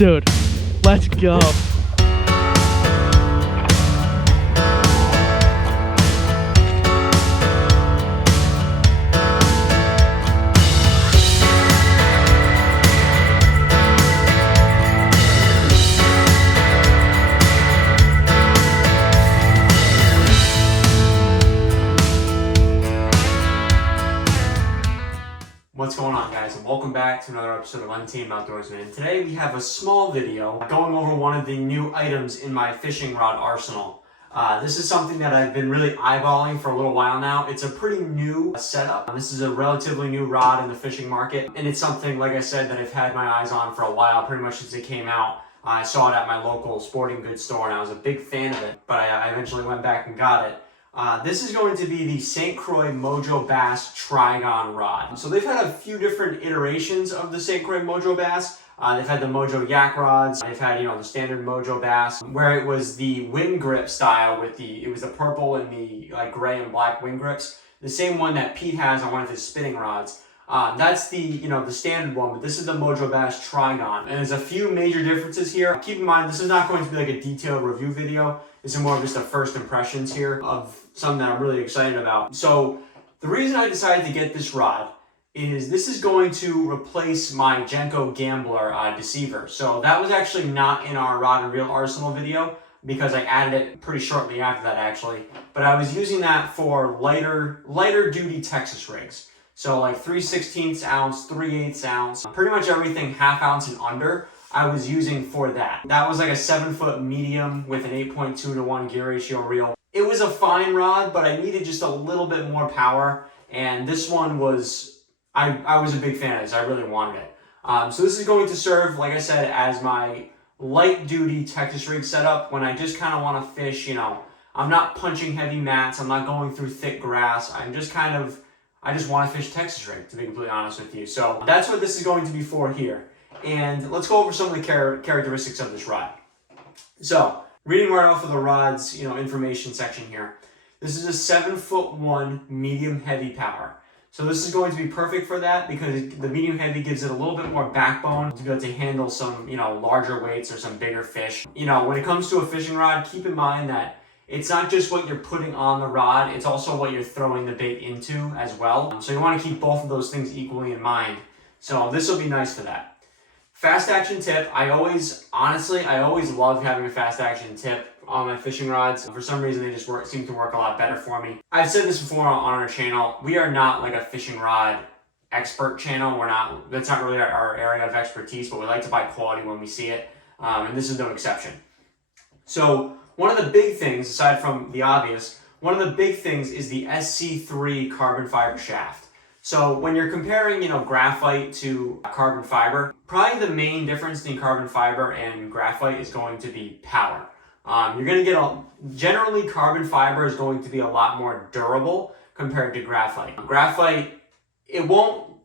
Dude, let's go. What's going on, guys, and welcome back to another episode of Untamed Outdoorsmen. And today we have a small video going over one of the new items in my fishing rod arsenal. This is something that I've been really eyeballing for a little while now. It's a pretty new setup. This is a relatively new rod in the fishing market, and it's something, like I said, that I've had my eyes on for a while, pretty much since it came out. I saw it at my local sporting goods store, and I was a big fan of it, but I eventually went back and got it. This is going to be the St. Croix Mojo Bass TRIGON rod. So they've had a few different iterations of the St. Croix Mojo Bass. They've had the Mojo Yak rods. They've had, the standard Mojo Bass, where it was the wing grip style with it was the purple and the gray and black wing grips. The same one that Pete has on one of his spinning rods. That's the standard one, but this is the Mojo Bass TRIGON. And there's a few major differences here. Keep in mind, this is not going to be like a detailed review video. This is more of just a first impressions here of something that I'm really excited about. So the reason I decided to get this rod is this is going to replace my Genko Gambler Deceiver. So that was actually not in our rod and reel arsenal video because I added it pretty shortly after that actually. But I was using that for lighter duty Texas rigs. So like 3/16 ounce, 3/8 ounce, pretty much everything ½ ounce and under I was using for that. That was like a 7-foot medium with an 8.2-to-1 gear ratio reel. It was a fine rod, but I needed just a little bit more power. And this one was, I was a big fan of this. I really wanted it. So this is going to serve, like I said, as my light duty Texas rig setup when I just kind of want to fish, I'm not punching heavy mats. I'm not going through thick grass. I just want to fish Texas rig, to be completely honest with you. So that's what this is going to be for here. And let's go over some of the characteristics of this rod. So, reading right off of the rod's, information section here. This is a 7'1" medium heavy power. So this is going to be perfect for that because the medium heavy gives it a little bit more backbone to be able to handle some, larger weights or some bigger fish. When it comes to a fishing rod, keep in mind that it's not just what you're putting on the rod, it's also what you're throwing the bait into as well. So you want to keep both of those things equally in mind. So this will be nice for that. Fast action tip. I always love having a fast action tip on my fishing rods. For some reason, they just seem to work a lot better for me. I've said this before on our channel. We are not like a fishing rod expert channel. That's not really our area of expertise, but we like to buy quality when we see it. And this is no exception. So one of the big things, aside from the obvious, one of the big things is the SC3 carbon fiber shaft. So when you're comparing, graphite to carbon fiber, probably the main difference between carbon fiber and graphite is going to be power. You're going to get generally carbon fiber is going to be a lot more durable compared to graphite. Graphite, I'm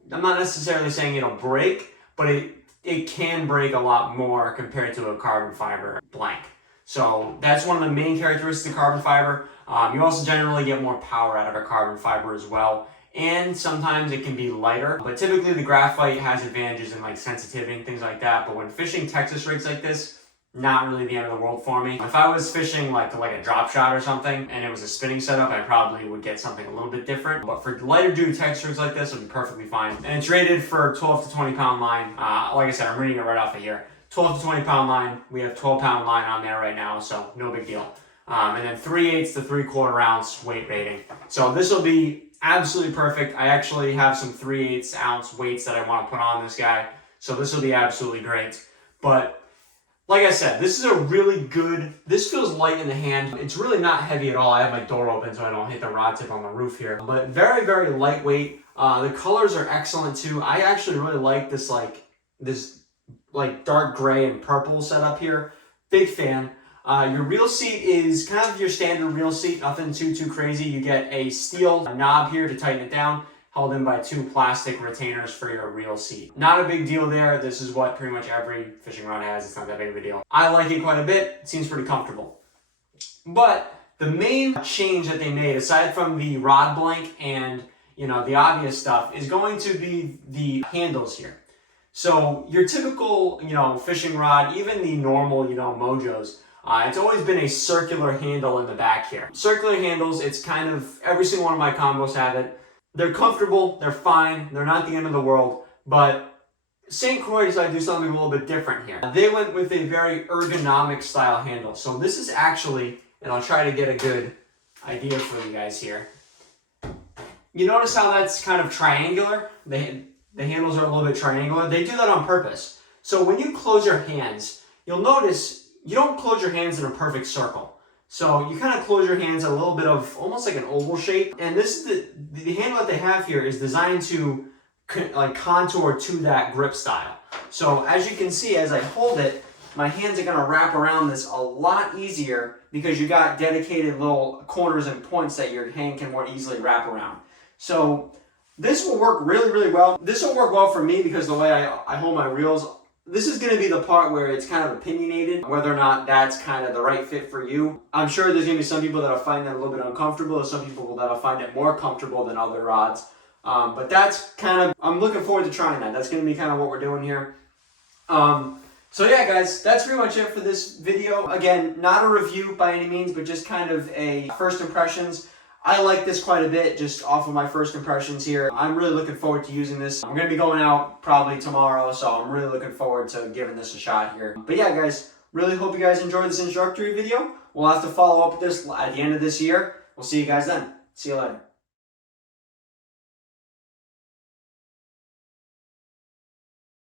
not necessarily saying it'll break, but it can break a lot more compared to a carbon fiber blank. So that's one of the main characteristics of carbon fiber. You also generally get more power out of a carbon fiber as well. And sometimes it can be lighter, but typically the graphite has advantages in like sensitivity and things like that. But when fishing Texas rigs like this, not really the end of the world for me. If I was fishing like a drop shot or something and it was a spinning setup, I probably would get something a little bit different. But for lighter duty Texas rigs like this, it would be perfectly fine. And it's rated for 12 to 20 pound line. Like I said, I'm reading it right off of here. 12 to 20 pound line. We have 12 pound line on there right now, so no big deal. And then 3/8 to 3/4 ounce weight rating. So this will be absolutely perfect. I actually have some 3/8 ounce weights that I want to put on this guy. So this will be absolutely great. But like I said, this is a really good, this feels light in the hand. It's really not heavy at all. I have my door open so I don't hit the rod tip on the roof here. But very, very lightweight. The colors are excellent too. I actually really like this dark gray and purple setup here. Big fan. Your reel seat is kind of your standard reel seat, nothing too crazy. You get a steel knob here to tighten it down, held in by 2 plastic retainers for your reel seat. Not a big deal there. This is what pretty much every fishing rod has. It's not that big of a deal. I like it quite a bit. It seems pretty comfortable. But the main change that they made, aside from the rod blank and the obvious stuff, is going to be the handles here. So your typical, fishing rod, even the normal, Mojos, it's always been a circular handle in the back here. Circular handles, it's kind of, every single one of my combos have it. They're comfortable, they're fine, they're not the end of the world, but St. Croix decided to do something a little bit different here. They went with a very ergonomic style handle. So this is actually, and I'll try to get a good idea for you guys here. You notice how that's kind of triangular? The handles are a little bit triangular. They do that on purpose. So when you close your hands, you'll notice you don't close your hands in a perfect circle. So you kind of close your hands a little bit of almost like an oval shape. And this is the handle that they have here is designed to contour to that grip style. So as you can see, as I hold it, my hands are going to wrap around this a lot easier because you got dedicated little corners and points that your hand can more easily wrap around. So this will work really, really well. This will work well for me because the way I hold my reels, this is going to be the part where it's kind of opinionated, whether or not that's kind of the right fit for you. I'm sure there's going to be some people that'll find that a little bit uncomfortable, or some people that'll find it more comfortable than other rods. But that's kind of, I'm looking forward to trying that. That's going to be kind of what we're doing here. So yeah, guys, that's pretty much it for this video. Again, not a review by any means, but just kind of a first impressions. I like this quite a bit just off of my first impressions here. I'm really looking forward to using this. I'm going to be going out probably tomorrow, so I'm really looking forward to giving this a shot here. But yeah, guys, really hope you guys enjoyed this introductory video. We'll have to follow up with this at the end of this year. We'll see you guys then. See you later.